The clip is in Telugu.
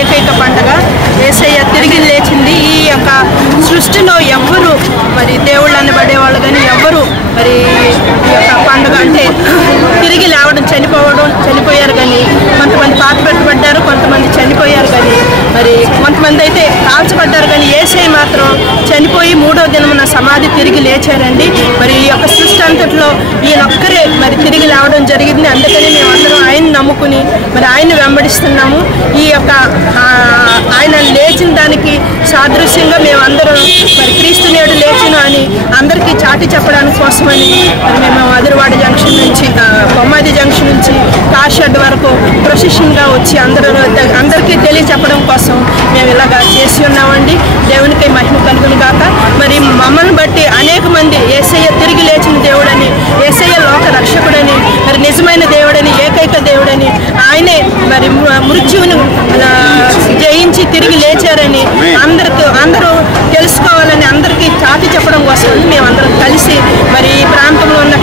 ఏకైక పండుగ. యేసయ్య తిరిగి లేచింది. ఈ యొక్క సృష్టిలో ఎవ్వరు మరి దేవుళ్ళు అనబడేవాళ్ళు కానీ ఎవ్వరు మరి ఈ యొక్క పండుగ అంటే తిరిగి లేవడం, చనిపోయారు కానీ కొంతమంది పాత పెట్టబడ్డారు, కొంతమంది చనిపోయారు కానీ మరి కొంతమంది అయితే కాల్చబడ్డారు. కానీ యేసయ్య మాత్రం చనిపోయి 3వ దినమున సమాధి తిరిగి లేచారండి. మరి ఈ యొక్క సృష్టి అంతట్లో ఈయనొక్కరే మరి తిరిగి లేవడం జరిగింది. అందుకని మేమందరం ఆయన్ని నమ్ముకుని మరి ఆయన్ని వెంబడిస్తున్నాము. ఈ యొక్క ఆయన లేచిన దానికి సాదృశ్యంగా మేమందరం మరి క్రీస్తు నేడు లేచిన అని అందరికీ చాటి చెప్పడానికి కోసమని మరి మేము అదిరివాడ జంక్షన్ నుంచి బొమ్మాది జంక్షన్ నుంచి కాషడ్ వరకు ప్రొసెషన్గా వచ్చి అందరికీ తెలియచెప్పడం కోసం మేము ఇలాగా చేసి ఉన్నామండి. దేవునికి మహిమ కలుగును గాక. మరి మమ్మల్ని బట్టి అనేక మంది యేసయ్య తిరిగి లేచిన దేవుడని, యేసయ్య లోక రక్షకుడని, మరి నిజమైన దేవుడని, ఏకైక దేవుడని, ఆయనే మరి మృత్యువును జయించి తిరిగి లేచారని అందరూ తెలుసుకోవాలని అందరికీ చాటి చెప్పడం కోసం మేమందరం కలిసి మరి ఈ ప్రాంతంలో ఉన్న